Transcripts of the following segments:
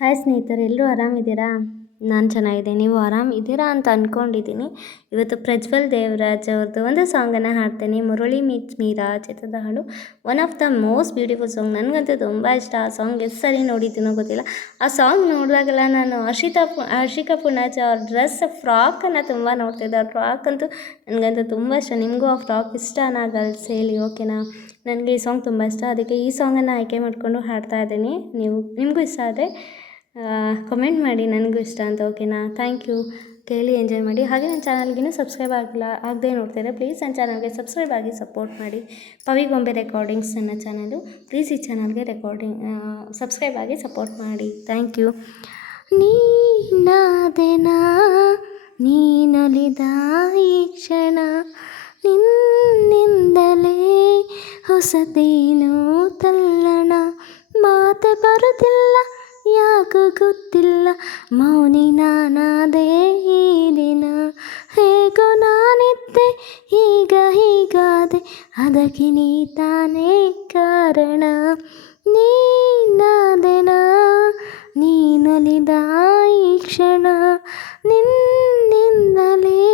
Hi ಸ್ನೇಹಿತರೆ, ಎಲ್ಲರೂ ಆರಾಮಿದ್ದೀರಾ? ನಾನು ಚೆನ್ನಾಗಿದ್ದೀನಿ. ನೀವು ಆರಾಮಿದ್ದೀರಾ ಅಂತ ಅಂದ್ಕೊಂಡಿದ್ದೀನಿ. ಇವತ್ತು ಪ್ರಜ್ವಲ್ ದೇವರಾಜ್ ಅವ್ರದ್ದು ಒಂದು ಸಾಂಗನ್ನು ಹಾಡ್ತೀನಿ. ಮುರಳಿ ಮೀಟ್ಸ್ ಮೀರಾ ಚಿತ್ರದ ಹಾಡು. One of the most beautiful song. ನನಗಂತೂ ತುಂಬ ಇಷ್ಟ. ಆ ಸಾಂಗ್ ಎಷ್ಟು ಸರಿ ನೋಡಿದ್ದೀನೋ ಗೊತ್ತಿಲ್ಲ. ಆ ಸಾಂಗ್ ನೋಡಿದಾಗೆಲ್ಲ ನಾನು ಹರ್ಷಿಕಾ ಪೂರ್ಣಾಜ್ ಅವ್ರ ಡ್ರೆಸ್ ಫ್ರಾಕನ್ನು ತುಂಬ ನೋಡ್ತಿದ್ದೆ. ಆ ಫ್ರಾಕ್ ಅಂತೂ ನನಗಂತೂ ತುಂಬ ಇಷ್ಟ. ನಿಮಗೂ ಆ ಫ್ರಾಕ್ ಇಷ್ಟನಾ ಗರ್ಲ್ಸ್? ಹೇಳಿ, ಓಕೆನಾ? ನನಗೆ ಈ ಸಾಂಗ್ ತುಂಬ ಇಷ್ಟ. ಅದಕ್ಕೆ ಈ ಸಾಂಗನ್ನು ಆಯ್ಕೆ ಮಾಡಿಕೊಂಡು ಹಾಡ್ತಾ ಇದ್ದೀನಿ. ನಿಮಗೂ ಇಷ್ಟ ಆದರೆ ಕಮೆಂಟ್ ಮಾಡಿ ನನಗೂ ಇಷ್ಟ ಅಂತ, ಓಕೆನಾ? Thank you. ಕೇಳಿ ಎಂಜಾಯ್ ಮಾಡಿ. ಹಾಗೆ ನನ್ನ ಚಾನಲ್ಗಿನ್ನೂ ಸಬ್ಸ್ಕ್ರೈಬ್ ಆಗದೆ ನೋಡ್ತಿದ್ದೆ, ಪ್ಲೀಸ್ ನನ್ನ ಚಾನಲ್ಗೆ ಸಬ್ಸ್ಕ್ರೈಬ್ ಆಗಿ ಸಪೋರ್ಟ್ ಮಾಡಿ. ಪವಿ ಗೊಂಬೆ ರೆಕಾರ್ಡಿಂಗ್ಸ್ ನನ್ನ ಚಾನಲು. ಪ್ಲೀಸ್ ಈ ಚಾನಲ್ಗೆ ಸಬ್ಸ್ಕ್ರೈಬ್ ಆಗಿ ಸಪೋರ್ಟ್ ಮಾಡಿ. Thank you. ನೀನಾದೆನಾ ನೀನೊಲಿದ ಈ ಕ್ಷಣ, ನಿನ್ನಿಂದಲೇ ಹೊಸದೇನೋ ತಲ್ಲಣ. ಮಾತೆ ಬರುತ್ತಿಲ್ಲ, ಯಾಕೋ ಗೊತ್ತಿಲ್ಲ, ಮೌನಿ ನಾನಾದೆ ಈ ದಿನ. ಹೇಗೋ ನಾನಿದ್ದೆ, ಈಗ ಹೀಗಾದೆ, ಅದಕ್ಕೆ ನೀ ತಾನೇ ಕಾರಣ. ನೀನಾದೆನಾ ನೀನೊಲಿದ ಈ ಕ್ಷಣ, ನಿನ್ನಿಂದಲೇ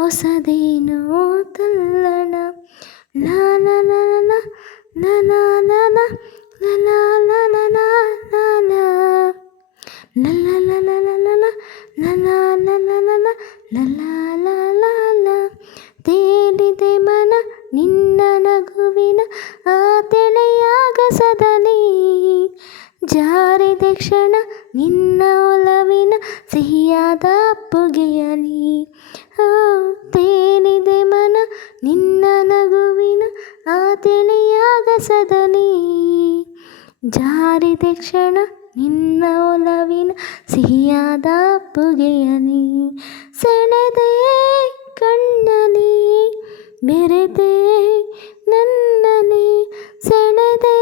ಹೊಸದೇನೋ ತಲ್ಲಣ. ಲಾ ಲಾ ಲಾ ಲಾ ಲಾ ಲಾ ಲಾ ಲಾ ಲಾ ಲಾ ಲಾ ಲಾ ಲಾ la la la la la la la la la la la la la la la la la. ತೇಲಿದೆ ಮನ ನಿನ್ನ ನಗುವಿನ ಆ ತೆಳೆಯಾಗಸದಲ್ಲಿ, ಜಾರಿದೆ ಕ್ಷಣ ನಿನ್ನ ಒಲವಿನ ಸಿಹಿಯಾದ ಅಪ್ಪುಗೆಯಲಿ. ತೇಲಿದೆ ಮನ ನಿನ್ನ ನಗುವಿನ ಆ ತೆಳೆಯಾಗಸದಲ್ಲಿ, ಜಾರಿದೆ ಕ್ಷಣ ನಿನ್ನ ಒಲವಿನ ಸಿಹಿಯಾದ ಅಪ್ಪುಗೆಯಲಿ. ಸೆಳೆದೆ ಕಣ್ಣಲಿ ಬೆರೆತೆ ನನ್ನಲಿ, ಸೆಳೆದೆ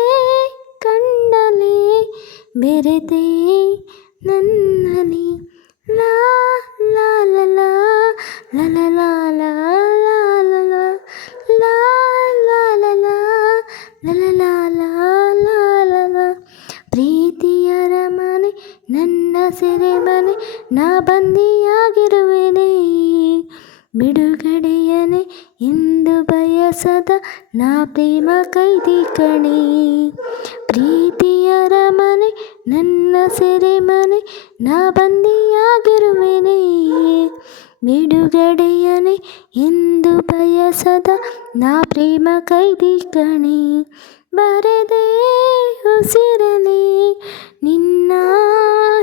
ಕಣ್ಣಲಿ ಬೆರೆತೆ ನನ್ನಲಿ. ಲಾ ಲಾ ಲಾ ಲಾ ಲಾ ಲಾ ಲಾ ಲಾ ಲಾ ಲಾ ಲಾ ಲಾ ಲಾ ಲಾ ಲಾ ಲಾ ಲಾ ಲಾ. ಪ್ರೀತಿಯರ ಮನೆ ನನ್ನ ಸೆರೆಮನೆ, ನಾ ಬಂದಿಯಾಗಿರುವೆನೆ. ಬಿಡುಗಡೆಯನೆ ಎಂದು ಬಯಸದ ನಾ ಪ್ರೇಮ ಕೈದಿ ಕಣೆ. ಪ್ರೀತಿಯರ ಮನೆ ನನ್ನ ಸೆರೆಮನೆ, ನಾ ಬಂದಿಯಾಗಿರುವೆನೆ. ಬಿಡುಗಡೆಯನೆ ಎಂದು ಬಯಸದ ನಾ ಪ್ರೇಮ ಕೈದಿ ಕಣೆ. ಬರೆದೆ ಉಸಿರಲಿ ನಿನ್ನ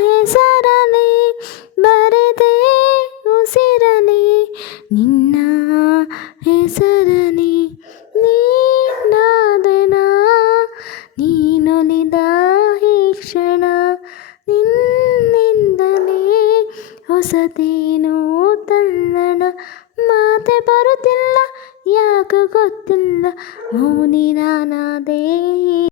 ಹೆಸರಲಿ, ಬರೆದೆ ಉಸಿರಲಿ ನಿನ್ನ ಹೆಸರಲಿ. ನೀನಾದೆನಾ ನೀನೊಲಿದ ಈ ಕ್ಷಣ, ನಿನ್ನಿಂದಲೇ ಹೊಸದೇನೋ ತಲ್ಲಣ. ಮಾತೆ ಬರುತ್ತಿಲ್ಲ, ಯಾಕೋ ಗೊತ್ತಿಲ್ಲ, ಮೌನಿ ನಾನಾದೆ.